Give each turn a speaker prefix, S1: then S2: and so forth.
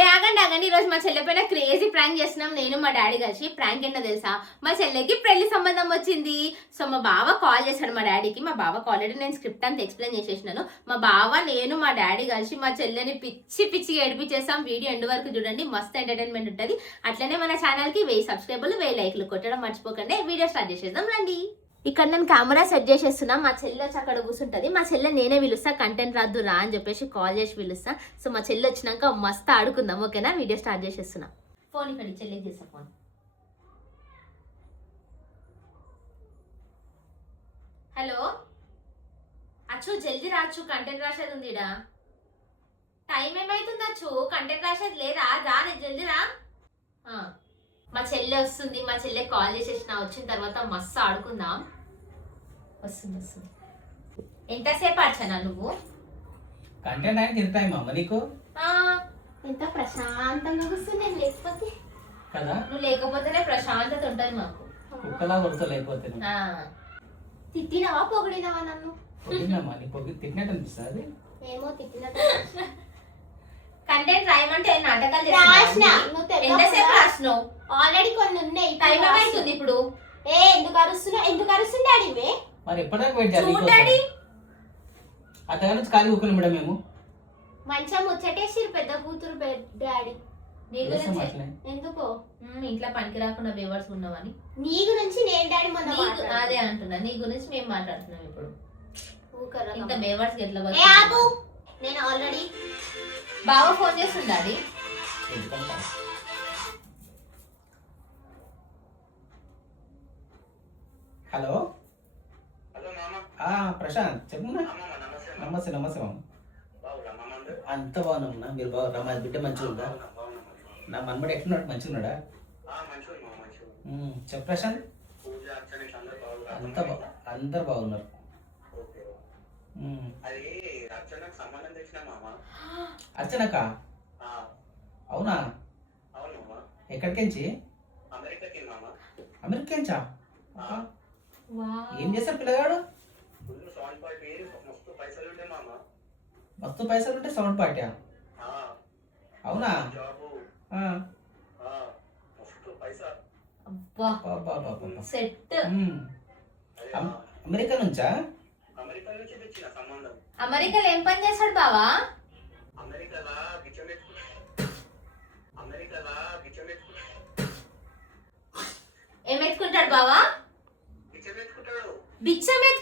S1: ఏ ఆగండి ఆగండి. ఈరోజు మా చెల్లె పైన క్రేజీ ప్రాంక్ చేస్తున్నాం. నేను మా డాడీ కలిసి ప్రాంక్ ఏంటో తెలుసా? మా చెల్లెకి పెళ్ళి సంబంధం వచ్చింది. సో మా బావ కాల్ చేశాడు మా డాడీకి. మా బావకు ఆల్రెడీ నేను స్క్రిప్ట్ అంతా ఎక్స్ప్లెయిన్ చేసేసినాను. మా బావ నేను మా డాడీ కలిసి మా చెల్లెని పిచ్చి పిచ్చిగా ఏడిపించేసాం వీడియో ఎండ్ వరకు చూడండి. మస్తు ఎంటర్టైన్మెంట్ ఉంటుంది. అట్లనే మన ఛానల్కి వెయ్యి సబ్స్క్రైబర్లు వెయ్యి లైక్లు కొట్టడం మర్చిపోకండి. వీడియో స్టార్ట్ చేసేద్దాం రండి. ఇక్కడ నేను కెమెరా సెట్ చేసేస్తున్నా. మా చెల్లి వచ్చి అక్కడ కూర్చుంటుంది. మా చెల్లె నేనే పిలుస్తా కంటెంట్ రాదు రా అని చెప్పేసి కాల్ చేసి పిలుస్తా. సో మా చెల్లి వచ్చినాక మస్తు ఆడుకుందాం ఓకేనా? Video start చేసేస్తున్నా. ఫోన్ ఇక్కడ చెల్లి చేసా ఫోన్ హలో అచ్చు జల్దీ రాచ్చు కంటెంట్ రాసేది ఉంది టైం ఏమైతుంది అచ్చు? కంటెంట్ రాసేది లేదా? రా జల్దీ రా. మా చెల్లె వస్తుంది మా చెల్లె కాల్ చేసేసిన వచ్చిన తర్వాత మస్తు ఆడుకుందాం. వస్తుంది వస్తుంది. ఎంతసేపు అర్చనా నువ్వు?
S2: కంటెంట్ ఆయన తింటాయి మా నీకు?
S1: ఆ, ఎంత ప్రశాంతంగా కూర్చున్నాను లేకపోతే.
S2: కదా?
S1: నువ్వు లేకపోతేనే ప్రశాంతత ఉంటుంది మాకు.
S2: కుక్కలా కొడుతూ లేకపోతే.
S1: తిట్టినావా పొగిడినావా నన్ను?
S2: పొగిడినమ్మా నీ పొగి తిట్టినట్టు అనిపిస్తుంది
S1: ఏమో తిట్టినట్టు కంటెంట్ రాయమంటే నాటకాలు
S3: రాసిన.
S1: ఎంతసేపు రాసినావు?
S3: ఆల్రెడీ కొన్ని ఉన్నాయి.
S1: టైం ఏమైతుంది ఇప్పుడు?
S3: ఏ ఎందుకు అరుస్తున్నావు ఎందుకు అరుస్తున్నాడు ఇవే?
S2: మరి ఎప్పటిదాకా వెయిట్ చేయాలి
S1: చూడు డాడీ
S2: అతగారి నుంచి ఖాళీ కుక్కలు మేడం మేము.
S3: మంచిగా ముచ్చటేసిరు పెద్ద కూతురు డాడీ.
S1: నీ గురించి
S3: ఎందుకో?
S1: ఇంట్లో పనికి రాకుండా బేవర్స్ ఉన్నావని.
S3: నీ గురించి నేను డాడీ మొన్న.
S1: అదే అంటున్నా. నీ గురించి మేము మాట్లాడుతున్నాం ఇప్పుడు.
S3: ఊకరా
S1: ఇంత. బేవర్స్ ఎట్లా
S3: నేను ఆల్రెడీ
S1: బాగా ఫోన్ చేస్తుండాడి
S2: హలో? ప్రశాంత్ చెప్పు
S4: నమస్తే
S2: నమస్తే మామ? అంత బాగున్నా మీరు బాగున్నా మా బిడ్డ మంచిగా ఉందా. నా మనబడి ఎట్లున్నాడు? మంచిగా ఉన్నాడా చెప్పు ప్రశాంత్? అంత అందరు బాగున్నారు.
S4: అర్చనకు
S2: అవునా? ఎక్కడికించి?
S4: అమెరికాకి మామ.
S2: అమెరికెంచా ఏం చేస్తారు పిల్లగాడు?
S4: మస్తు పైసలు
S2: ఉంటే సౌండ్ పార్టీ
S4: ఆ,
S2: అవునా.
S1: సెట్.
S2: అమెరికా నుంచా?
S4: అమెరికా
S1: ఏం పని చేస్తాడు బావా? ఏం